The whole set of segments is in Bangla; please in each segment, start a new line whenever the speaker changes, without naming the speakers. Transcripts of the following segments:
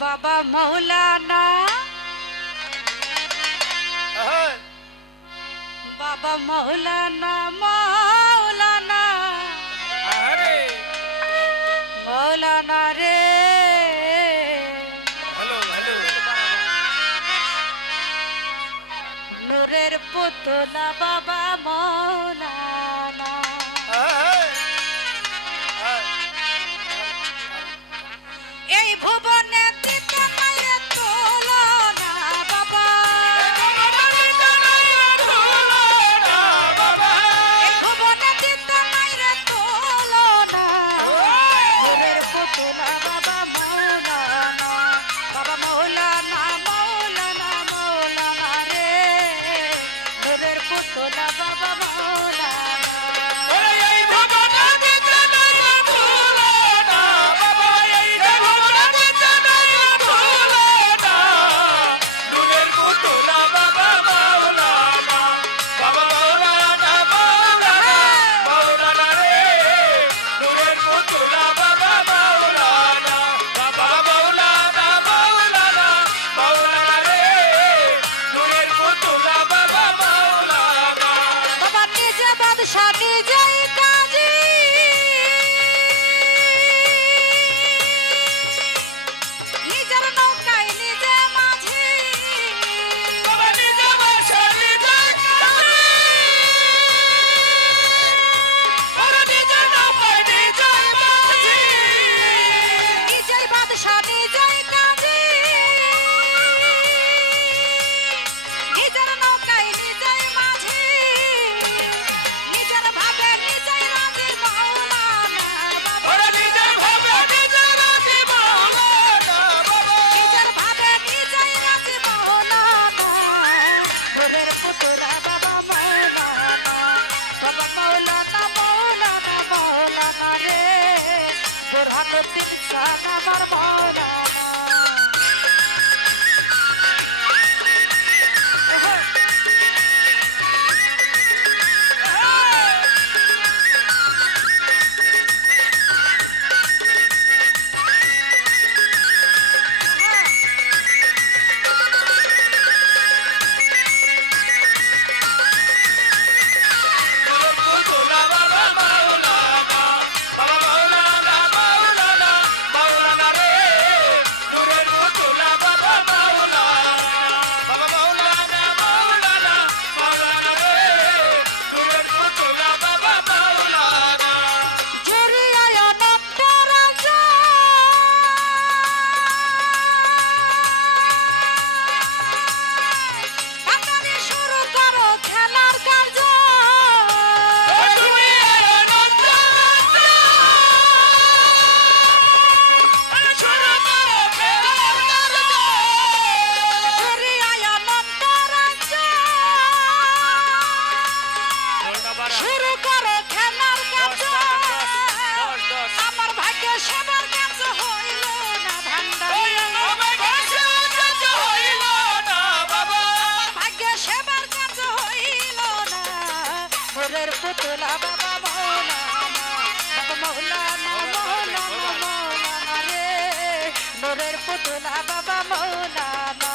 বাবা মৌলানা। বাবা মৌলানা মৌলানা। মৌলানা রে। নুরের পুতলা বাবা মৌলানা Otro lado. i'ma তোলা বাবা মৌলানা বাবা মৌলানা মৌলানা মৌলানা রে নোরের পুতলা বাবা মৌলানা।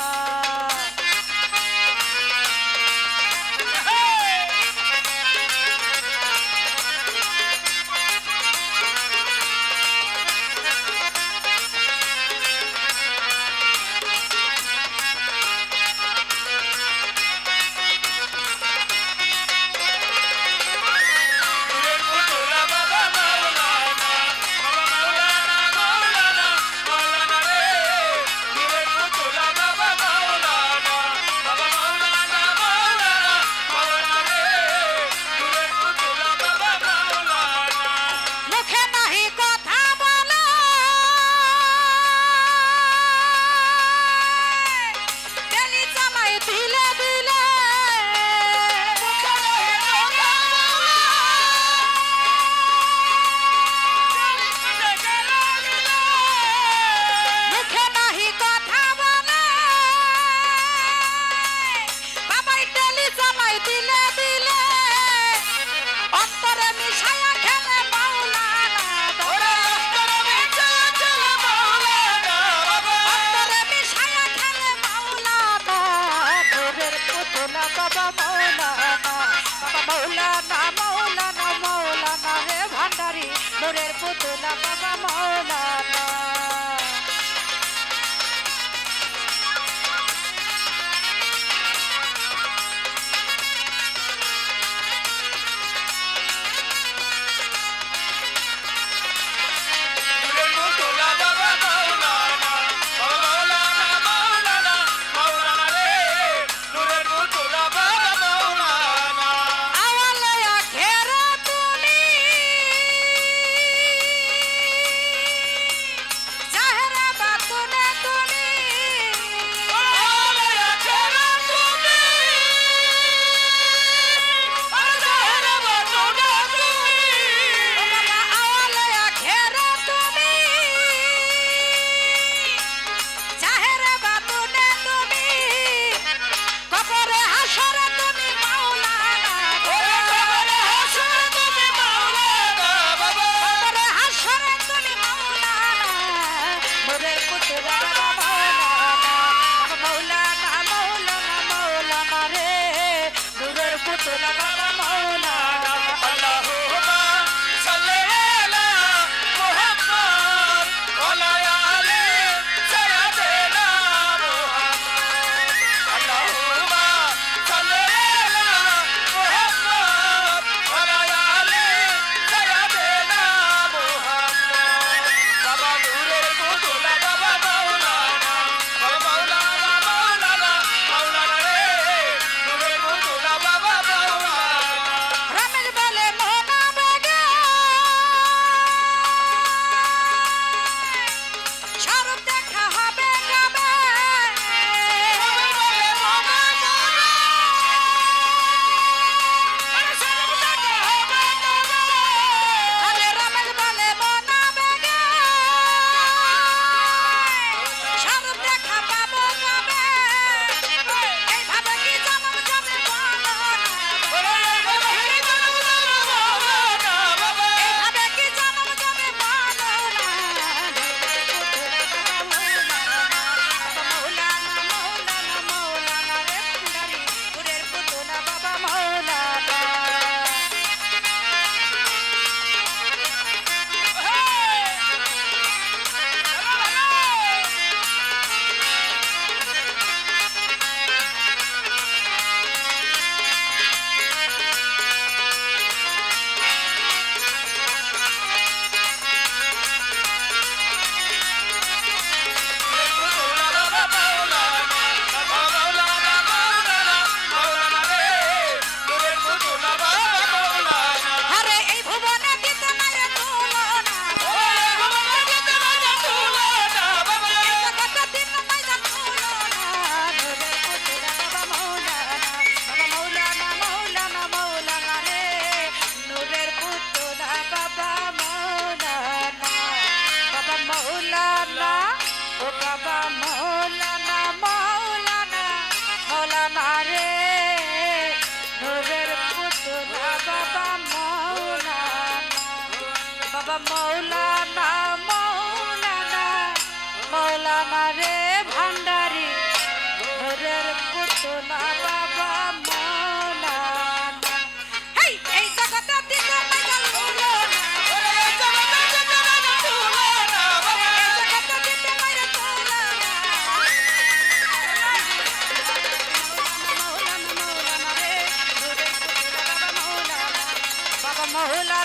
মৌলানা মৌলানা মৌলানা রে
ভান্ডারি নূরের পুতুলা
¡Bravo!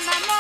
বাবা